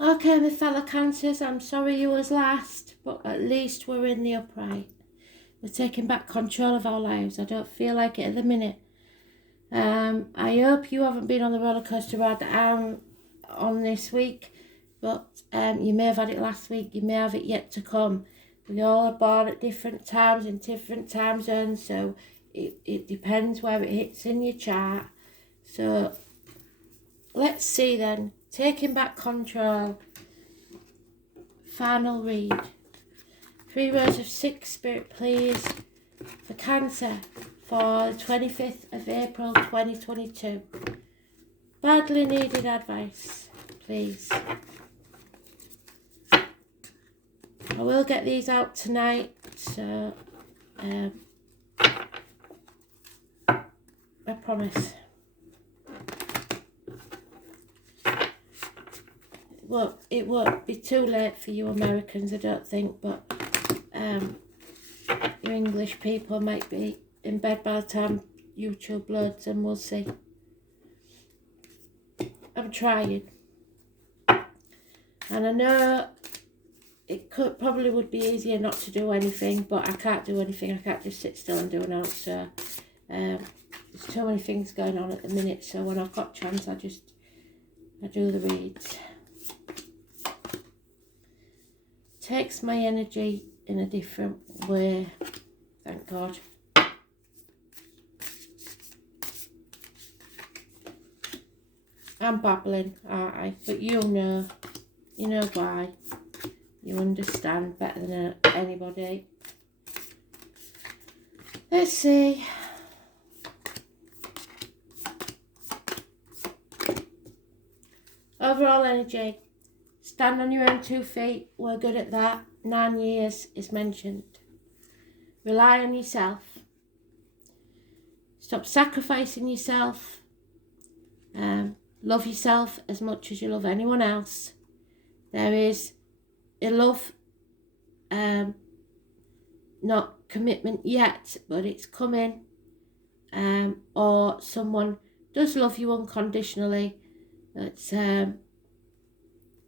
Okay, my fellow Cancers, I'm sorry you was last, but at least we're in the upright. We're taking back control of our lives. I don't feel like it at the minute. I hope you haven't been on the roller coaster ride that I'm on this week, but you may have had it last week, you may have it yet to come. We all are born at different times in different time zones, so it depends where it hits in your chart. So let's see then. Taking back control. Final read. 3 rows of 6, Spirit, please. For Cancer for the 25th of April 2022. Badly needed advice, please. I will get these out tonight, so I promise. Well, it won't be too late for you Americans, I don't think, but you English people might be in bed by the time YouTube loads, and we'll see. I'm trying. And I know it probably would be easier not to do anything, but I can't do anything. I can't just sit still and do an out, so there's too many things going on at the minute, so when I've got chance I do the reads. Takes my energy in a different way, thank God. I'm babbling, aren't I? But you know why. You understand better than anybody. Let's see. Overall energy. Stand on your own 2 feet. We're good at that. 9 years is mentioned. Rely on yourself. Stop sacrificing yourself. Love yourself as much as you love anyone else. There is a love, not commitment yet, but it's coming. Or someone does love you unconditionally. It's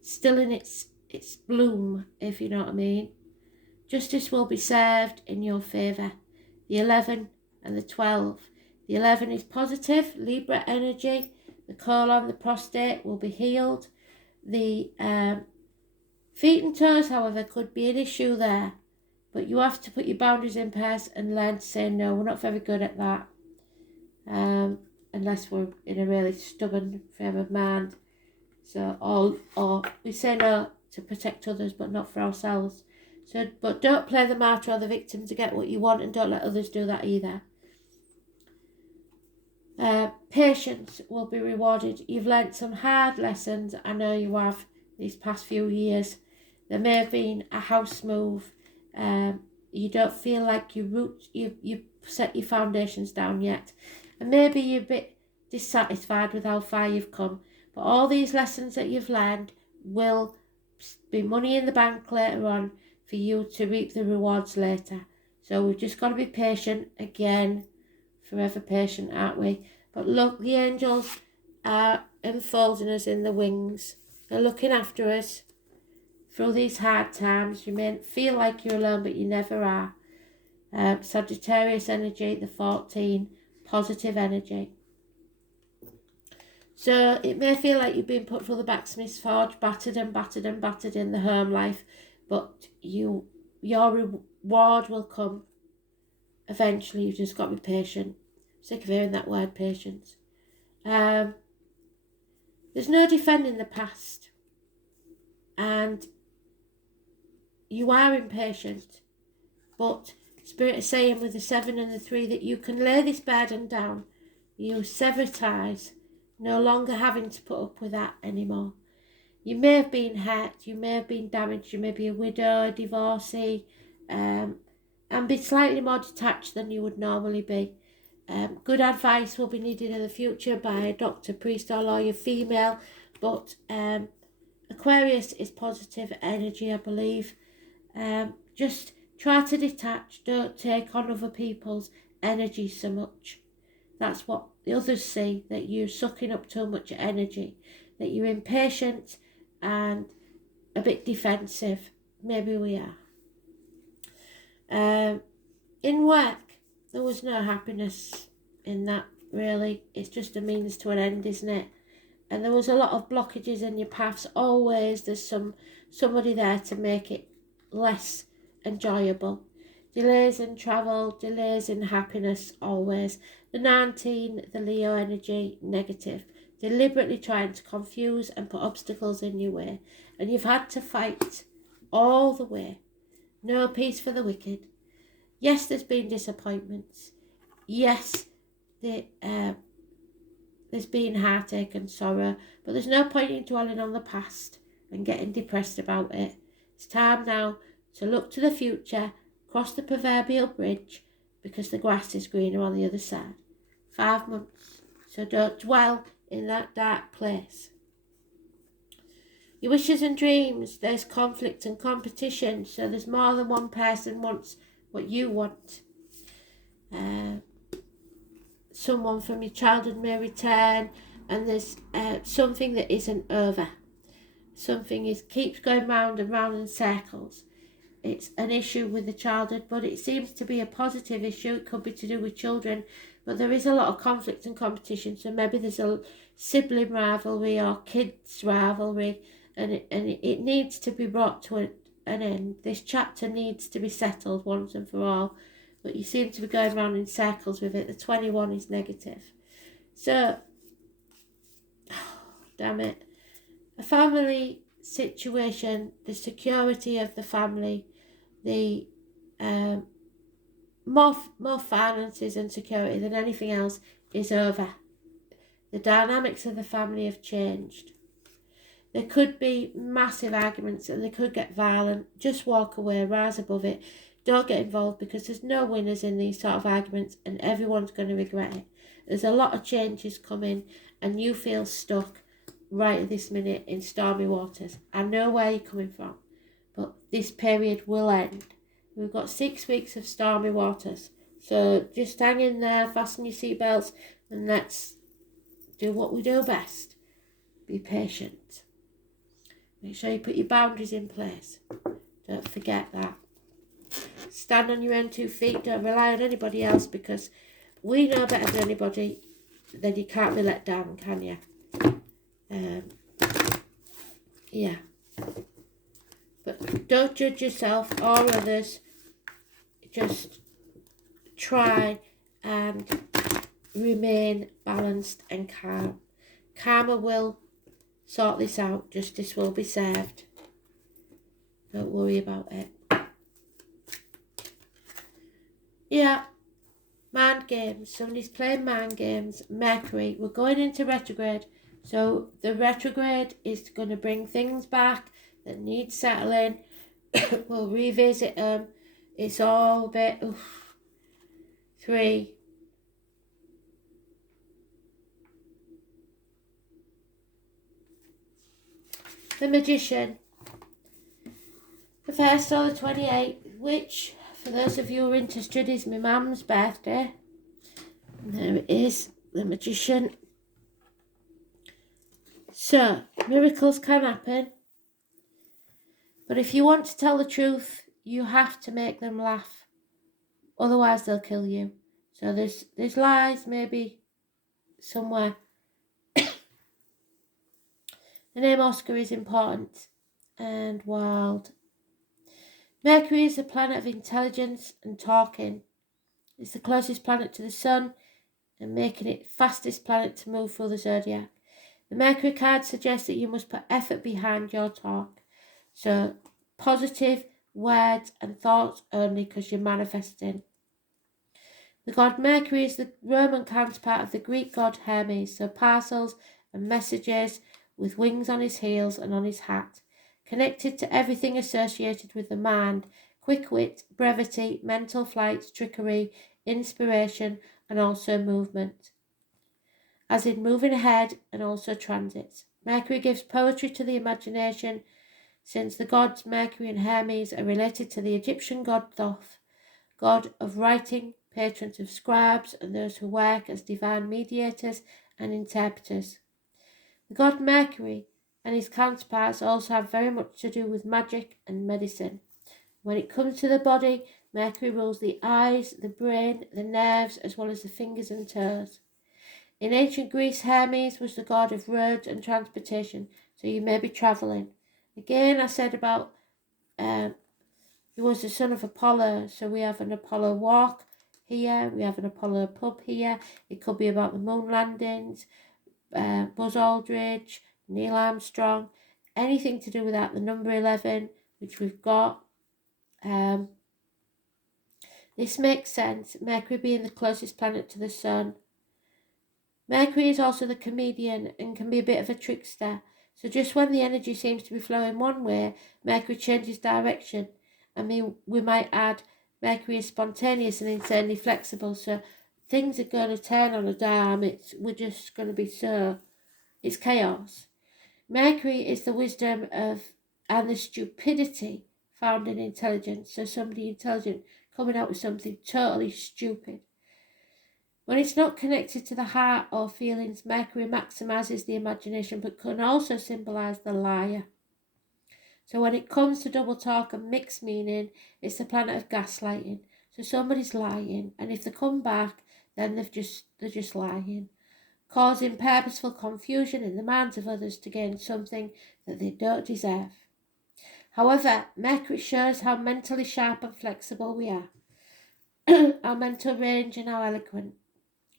still in its bloom, if you know what I mean. Justice will be served in your favour. The 11 and the 12. The 11 is positive, Libra energy. The colon, the prostate will be healed. The feet and toes, however, could be an issue there. But you have to put your boundaries in place and learn to say no. We're not very good at that. Unless we're in a really stubborn frame of mind. So, or we say no to protect others, but not for ourselves. So, but don't play the martyr or the victim to get what you want, and don't let others do that either. Patience will be rewarded. You've learnt some hard lessons. I know you have these past few years. There may have been a house move. You don't feel like you set your foundations down yet, and maybe you're a bit dissatisfied with how far you've come. But all these lessons that you've learned will be money in the bank later on for you to reap the rewards later. So we've just got to be patient again. Forever patient, aren't we? But look, the angels are enfolding us in the wings. They're looking after us through these hard times. You may feel like you're alone, but you never are. Sagittarius energy, the 14, positive energy. So it may feel like you've been put through the blacksmith's forge, battered and battered and battered in the home life, but your reward will come eventually. You've just got to be patient. I'm sick of hearing that word, patience. There's no defending the past, and you are impatient, but Spirit is saying with the 7 and the 3 that you can lay this burden down. You sever ties, no longer having to put up with that anymore. You may have been hurt, you may have been damaged, you may be a widow, a divorcee, and be slightly more detached than you would normally be. Good advice will be needed in the future by a doctor, priest or lawyer, female, but Aquarius is positive energy, I believe. Just try to detach, don't take on other people's energy so much. That's what the others see, that you're sucking up too much energy, that you're impatient and a bit defensive. Maybe we are. In work, there was no happiness in that, really. It's just a means to an end, isn't it? And there was a lot of blockages in your paths. Always there's somebody there to make it less enjoyable. Delays in travel, delays in happiness, always. The 19, the Leo energy, negative. Deliberately trying to confuse and put obstacles in your way. And you've had to fight all the way. No peace for the wicked. Yes, there's been disappointments. Yes, there's been heartache and sorrow, but there's no point in dwelling on the past and getting depressed about it. It's time now to look to the future, cross the proverbial bridge, because the grass is greener on the other side. 5 months, so don't dwell in that dark place. Your wishes and dreams, there's conflict and competition, so there's more than one person wants what you want. Someone from your childhood may return, and there's something that isn't over. Something keeps going round and round in circles. It's an issue with the childhood, but it seems to be a positive issue. It could be to do with children, but there is a lot of conflict and competition, so maybe there's a sibling rivalry or kids rivalry, and it needs to be brought to an end. This chapter needs to be settled once and for all, but you seem to be going around in circles with it. The 21 is negative. So, damn it. A family situation, the security of the family, the more finances and security than anything else is over. The dynamics of the family have changed. There could be massive arguments and they could get violent. Just walk away, rise above it. Don't get involved, because there's no winners in these sort of arguments and everyone's going to regret it. There's a lot of changes coming and you feel stuck right at this minute in stormy waters. I know where you're coming from, but this period will end. We've got 6 weeks of stormy waters. So just hang in there, fasten your seatbelts, and let's do what we do best. Be patient. Make sure you put your boundaries in place. Don't forget that. Stand on your own 2 feet. Don't rely on anybody else, because we know better than anybody. Then you can't be let down, can you? Yeah. But don't judge yourself or others. Just try and remain balanced and calm. Karma will sort this out. Justice will be served. Don't worry about it. Yeah. Mind games. Somebody's playing mind games. Mercury. We're going into retrograde. So the retrograde is going to bring things back that need settling. We'll revisit them. It's all a bit... 3. The Magician. The 1st or the 28th, which, for those of you who are interested, is my mum's birthday. And there it is, the Magician. So, miracles can happen. But if you want to tell the truth, you have to make them laugh. Otherwise, they'll kill you. So there's lies maybe somewhere. The name Oscar is important and wild. Mercury is the planet of intelligence and talking. It's the closest planet to the sun and making it fastest planet to move through the zodiac. The Mercury card suggests that you must put effort behind your talk. So positive words and thoughts only, because you're manifesting. The god Mercury is the Roman counterpart of the Greek god Hermes, so parcels and messages with wings on his heels and on his hat, connected to everything associated with the mind, quick wit, brevity, mental flights, trickery, inspiration, and also movement. As in moving ahead and also transits. Mercury gives poetry to the imagination, since the gods Mercury and Hermes are related to the Egyptian god Thoth, god of writing, patrons of scribes and those who work as divine mediators and interpreters. The god Mercury and his counterparts also have very much to do with magic and medicine. When it comes to the body, Mercury rules the eyes, the brain, the nerves, as well as the fingers and toes. In ancient Greece, Hermes was the god of roads and transportation, so you may be travelling. Again, I said about he was the son of Apollo, so we have an Apollo walk here, we have an Apollo pub here. It could be about the moon landings, Buzz Aldrin, Neil Armstrong, anything to do with that. The number 11, which we've got. This makes sense, Mercury being the closest planet to the Sun. Mercury is also the comedian and can be a bit of a trickster. So just when the energy seems to be flowing one way, Mercury changes direction. We might add Mercury is spontaneous and insanely flexible. So things are going to turn on a dime. We're just going to be it's chaos. Mercury is the wisdom and the stupidity found in intelligence. So somebody intelligent coming out with something totally stupid. When it's not connected to the heart or feelings, Mercury maximizes the imagination but can also symbolize the liar. So when it comes to double talk and mixed meaning, it's the planet of gaslighting. So somebody's lying, and if they come back, then they're just lying, causing purposeful confusion in the minds of others to gain something that they don't deserve. However, Mercury shows how mentally sharp and flexible we are, our mental range and how eloquent.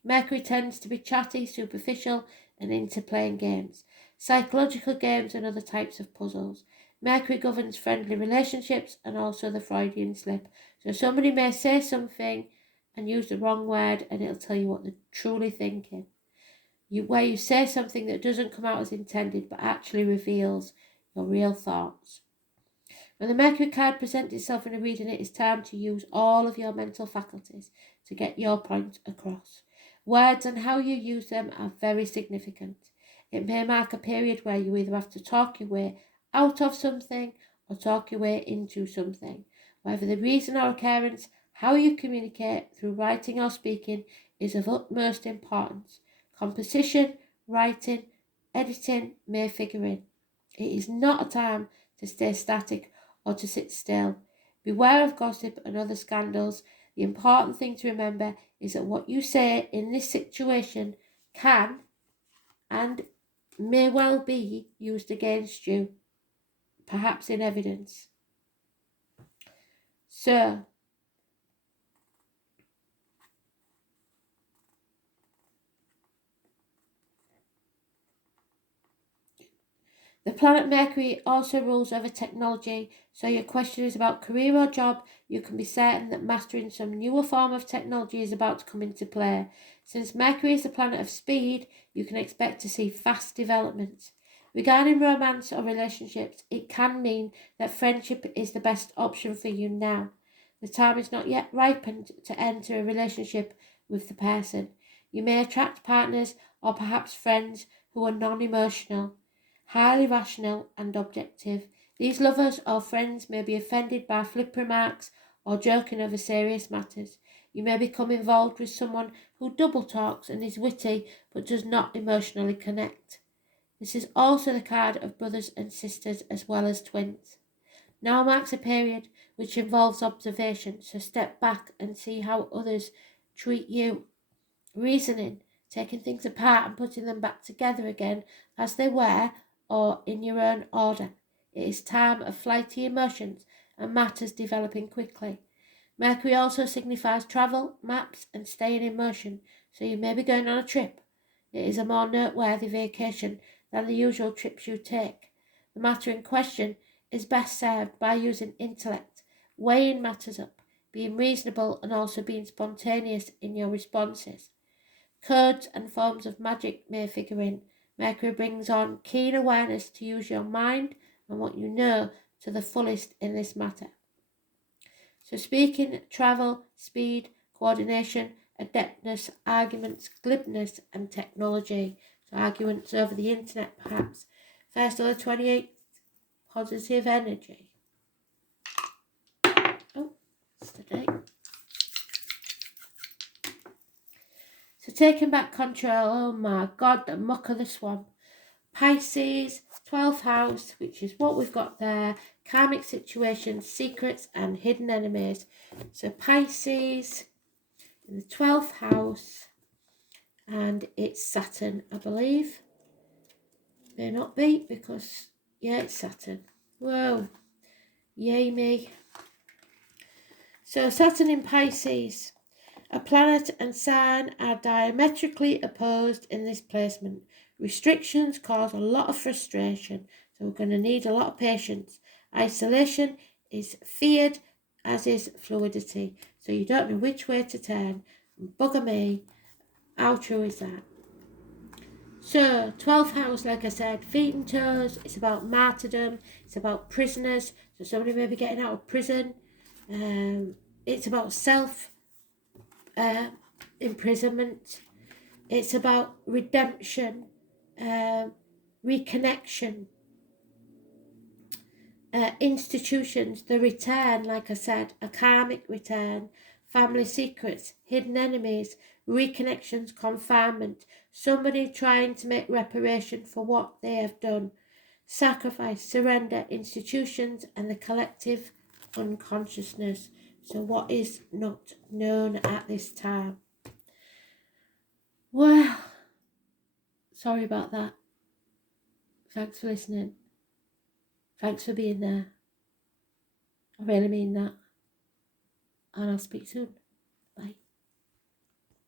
Mercury tends to be chatty, superficial, and into playing games, psychological games and other types of puzzles. Mercury governs friendly relationships and also the Freudian slip. So somebody may say something and use the wrong word and it'll tell you what they're truly thinking. Where you say something that doesn't come out as intended but actually reveals your real thoughts. When the Mercury card presents itself in a reading, it is time to use all of your mental faculties to get your point across. Words and how you use them are very significant. It may mark a period where you either have to talk your way out of something or talk your way into something. Whatever the reason or occurrence, how you communicate through writing or speaking is of utmost importance. Composition, writing, editing may figure in. It is not a time to stay static or to sit still. Beware of gossip and other scandals. The important thing to remember is that what you say in this situation can and may well be used against you, perhaps in evidence. So, the planet Mercury also rules over technology, so your question is about career or job, you can be certain that mastering some newer form of technology is about to come into play. Since Mercury is the planet of speed, you can expect to see fast developments. Regarding romance or relationships, it can mean that friendship is the best option for you now. The time is not yet ripened to enter a relationship with the person. You may attract partners or perhaps friends who are non-emotional, highly rational and objective. These lovers or friends may be offended by flip remarks or joking over serious matters. You may become involved with someone who double talks and is witty but does not emotionally connect. This is also the card of brothers and sisters as well as twins. Now marks a period which involves observation, so step back and see how others treat you. Reasoning, taking things apart and putting them back together again as they were or in your own order. It is time of flighty emotions and matters developing quickly. Mercury also signifies travel, maps and staying in motion, so you may be going on a trip. It is a more noteworthy vacation than the usual trips you take. The matter in question is best served by using intellect, weighing matters up, being reasonable and also being spontaneous in your responses. Codes and forms of magic may figure in. Mercury brings on keen awareness to use your mind and what you know to the fullest in this matter. So speaking, travel, speed, coordination, adeptness, arguments, glibness and technology. So arguments over the internet perhaps. First of the 28th, positive energy. Oh, it's the date. So taking back control, oh my God, the muck of the swamp. Pisces, 12th house, which is what we've got there, karmic situations, secrets and hidden enemies. So Pisces in the 12th house, and it's Saturn, I believe. May not be, because, yeah, it's Saturn. Whoa, yay me. So Saturn in Pisces. A planet and sign are diametrically opposed in this placement. Restrictions cause a lot of frustration, so we're going to need a lot of patience. Isolation is feared, as is fluidity. So you don't know which way to turn. Bugger me. How true is that? So, 12th house, like I said, feet and toes. It's about martyrdom. It's about prisoners. So somebody may be getting out of prison. It's about self imprisonment. It's about redemption, reconnection, institutions, the return, like I said, a karmic return, family secrets, hidden enemies, reconnections, confinement, somebody trying to make reparation for what they have done, sacrifice, surrender, institutions, and the collective unconsciousness. So what is not known at this time? Well, sorry about that. Thanks for listening. Thanks for being there. I really mean that. And I'll speak soon.